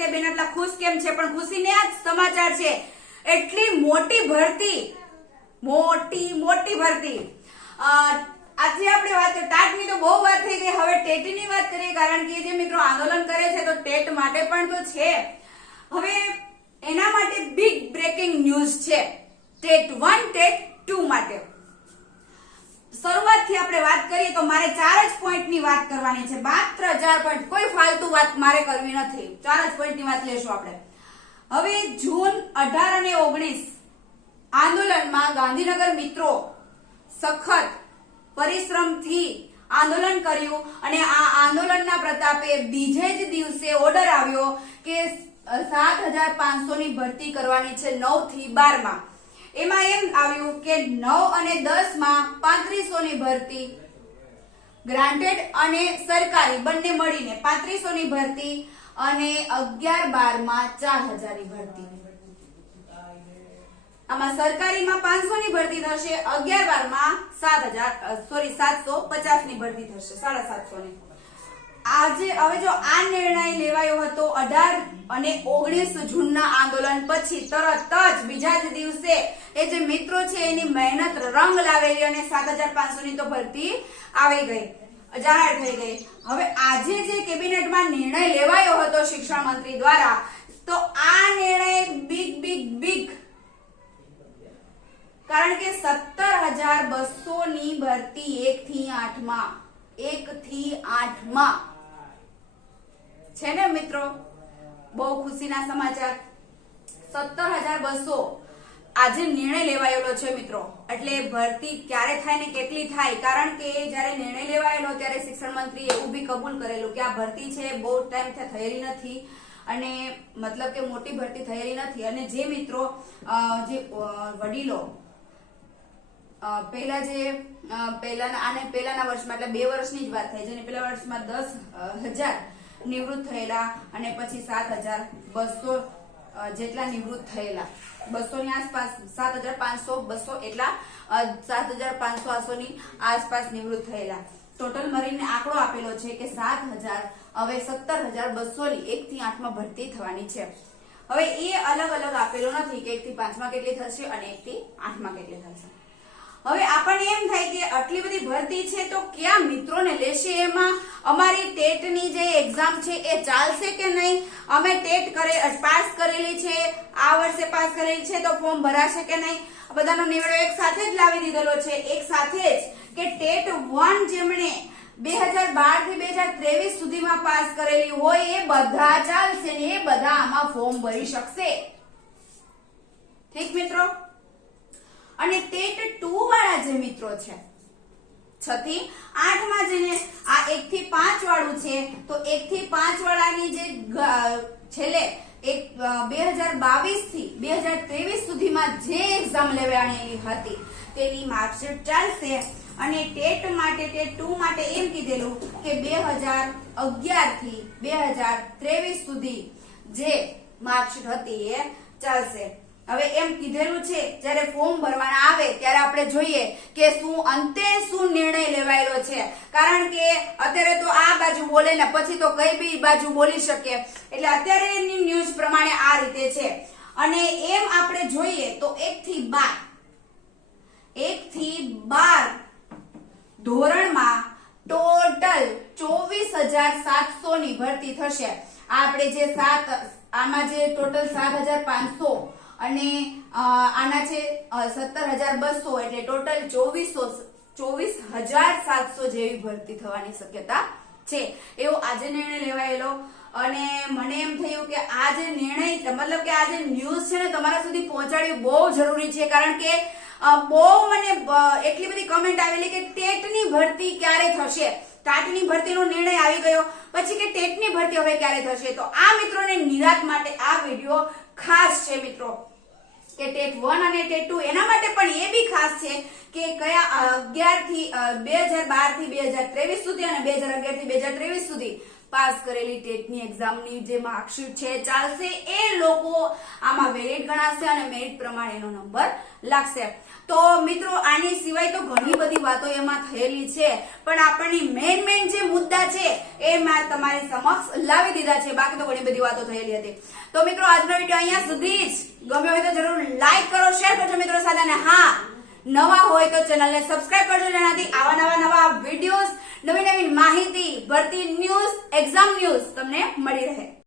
કે બેન, આટલા ખુશ કેમ છે? પણ ખુશીને આ સમાચાર છે. એટલી મોટી ભરતી, મોટી મોટી ભરતી. આજે આપણે વાત ટાટની તો બહુ વાત થઈ ગઈ. હવે ટેટની વાત કરીએ, કારણ કે જે મિત્રો આંદોલન કરે છે, તો ટેટ માટે પણ તો છે. હવે એના માટે બિગ બ્રેકિંગ ન્યૂઝ છે. ટેટ વન, ટેટ ટુ માટે. શરૂઆતથી આપણે વાત કરીએ તો મારે ચાર જ પોઈન્ટની વાત કરવાની છે. માત્ર ચાર પોઈન્ટ. કોઈ ફાલતુ વાત મારે કરવી નથી. ચાર જ પોઈન્ટની વાત લેશું આપણે. હવે જૂન અઢાર અને ઓગણીસ આંદોલનમાં ગાંધીનગર મિત્રો સખત પરિશ્રમથી આંદોલન કર્યું અને આ આંદોલનના પ્રતાપે બીજે જ દિવસે ઓર્ડર આવ્યો કે સાત હજાર પાંચસો ની ભરતી કરવાની છે નવથી બારમાં. માં એમાં એમ આવ્યું કે નવ અને દસમાં પાંત્રીસો ની ભરતી ગ્રાન્ટેડ અને સરકારી બંને મળીને પાંત્રીસો ની ભરતી અને અગિયાર બારમાં ચાર હજારની ભરતી. આમાં સરકારીમાં પાંચસો ની ભરતી થશે, અગિયાર બારમાં સાત હજાર સોરી સાતસો પચાસની ભરતી થશે, સાડા સાતસો ની આજે, હવે જો આ નિર્ણય લેવાયો હતો, અઢાર અને ઓગણીસ જૂનના આંદોલન પછી તરત જ, બીજા જ દિવસે એ જે મિત્રો છે, એની મહેનત રંગ લાવેલી અને સાત હજાર પાંચસો ની તો ભરતી આવી ગઈ. જાહેર થઈ ગઈ. હવે આજે જે કેબિનેટમાં નિર્ણય લેવાયો હતો શિક્ષણ મંત્રી દ્વારા, તો આ નિર્ણય બિગ બિગ બિગ કારણ કે સત્તર હજાર બસો ની ભરતી એક થી આઠમાં એક થી આઠમાં છે ને મિત્રો? બહુ ખુશીના સમાચાર. સત્તર હજાર બસો આજે નિર્ણય લેવાયેલો છે મિત્રો. એટલે ભરતી ક્યારે થાય ને કેટલી થાય? કારણ કે જ્યારે નિર્ણય લેવાયેલો ત્યારે શિક્ષણ મંત્રીએ એવું બી કબૂલ કરેલું કે આ ભરતી છે બહુ ટાઈમ થયેલી નથી અને મતલબ કે મોટી ભરતી થયેલી નથી. અને જે મિત્રો જે વડીલો પહેલા જે પહેલાના, આને પહેલાના વર્ષમાં, એટલે બે વર્ષની જ વાત થાય, જેને પહેલા વર્ષમાં દસ હજાર નિવૃત્ત થયેલા અને પછી સાત હજાર બસો જેટલા નિવૃત્ત થયેલા. બસો ની આસપાસ સાત હજાર પાંચસો બસો એટલા સાત હજાર પાંચસો આસો ની આસપાસ નિવૃત્ત થયેલા. ટોટલ મરીને આંકડો આપેલો છે કે સાત હજાર, હવે સત્તર હજાર બસો ની એક થી આઠમાં ભરતી થવાની છે. હવે એ અલગ અલગ આપેલો નથી કે એક થી પાંચમાં કેટલી થશે અને એક થી આઠમાં કેટલી થશે. હવે આપણને એમ થાય કે આટલી બધી ભરતી છે તો કયા મિત્રોને લેશે એમાં? અમારી ટેટની જે એક્ઝામ છે એ ચાલશે કે નહીં? અમે ટેટ કરે, પાસ કરેલી છે, આ વર્ષે પાસ કરેલી છે તો ફોર્મ ભરાશે કે નહીં? બધાનો નિવડો એક સાથે જ લાવી દીધેલો છે. એક સાથે જ કે ટેટ વન જેમણે બે હજાર બારથી બે હજાર ત્રેવીસ સુધીમાં પાસ કરેલી હોય એ બધા ચાલશે ને એ બધા આમાં ફોર્મ ભરી શકશે. ઠીક મિત્રો? અને ટેટ ટુ વાળા જે મિત્રો છે, છથી થી આઠમાં જેને આ એક થી પાંચ વાળું છે, તો એક થી પાંચ વાળાની જે છેલ્લે એક બે હજાર બાવીસથી બે હજાર ત્રેવીસ સુધીમાં જે એક્ઝામ લેવાની હતી, તેની માર્કશીટ ચાલશે. અને ટેટ માટે, ટેટ ટુ માટે એમ કીધેલું કે બે હજાર અગિયારથી બે હજાર ત્રેવીસ સુધી જે માર્કશીટ હતી એ ચાલશે. હવે એમ કીધેલું છે, જ્યારે ફોર્મ ભરવાના આવે ત્યારે આપણે જોઈએ કે શું અંતે શું નિર્ણય લેવાયેલો છે. કારણ કે અત્યારે તો આ બાજુ બોલે ને પછી તો કઈ બી બાજુ બોલી શકે એટલે અત્યારેની ન્યૂઝ પ્રમાણે આ રીતે છે. અને એમ આપણે જોઈએ તો એક થી બાર, એક થી બાર ધોરણમાં ટોટલ ચોવીસ હજાર સાતસો ની ભરતી થશે. આપણે જે સાત, આમાં જે ટોટલ સાત હજાર પાંચસો અને આના છે સત્તર હજાર બસો એટલે ટોટલ ચોવીસો ચોવીસ હજાર સાતસો જેવી ભરતી થવાની શક્યતા છે. એવો આજે નિર્ણય લેવાયેલો અને મને એમ થયું કે આ જે નિર્ણય, મતલબ કે આ જે ન્યૂઝ છે ને તમારા સુધી પહોંચાડવી બહુ જરૂરી છે, કારણ કે બહુ મને એટલી બધી કમેન્ટ આવેલી કે ટેટની ભરતી ક્યારે થશે? ટાટની ભરતીનો નિર્ણય આવી ગયો, પછી કે ટેટની ભરતી હવે ક્યારે થશે? તો આ મિત્રોને નિરાત માટે આ વીડિયો ખાસ છે, મિત્રો. કે ટેટ વન અને ટેટ ટુ એના માટે પણ એ બી ખાસ છે કે કયા અગિયારથી બે હજાર બારથી બે હજાર ત્રેવીસ સુધી અને બે હજાર અગિયારથી બે હજાર ત્રેવીસ સુધી પાસ કરેલી ટેટની એક્ઝામની જે માર્કશીટ છે ચાલશે. એ લોકો આમાં વેલિડ ગણાશે અને મેરિટ પ્રમાણે એનો નંબર લાગશે. તો મિત્રો, આની સિવાય તો ઘણી બધી વાતો એમાં થયેલી છે. પણ આપણની મેઇન મેઇન જે મુદ્દા છે, એ મેં તમારી સમક્ષ લાવી દીધા છે. બાકી તો ઘણી બધી વાતો થયેલી હતી. તો મિત્રો, આજનો વીડિયો અહીંયા સુધી જ ગમ્યો હોય તો જરૂર લાઈક કરો શેર કરજો મિત્રો સાથે. અને હા, નવા હોય તો ચેનલને સબસ્ક્રાઇબ કરજો, જેનાથી આવા નવા નવા વિડીયોઝ નવી નવી માહિતી, ભરતી ન્યૂઝ એક્ઝામ ન્યૂઝ તમને મળી રહે.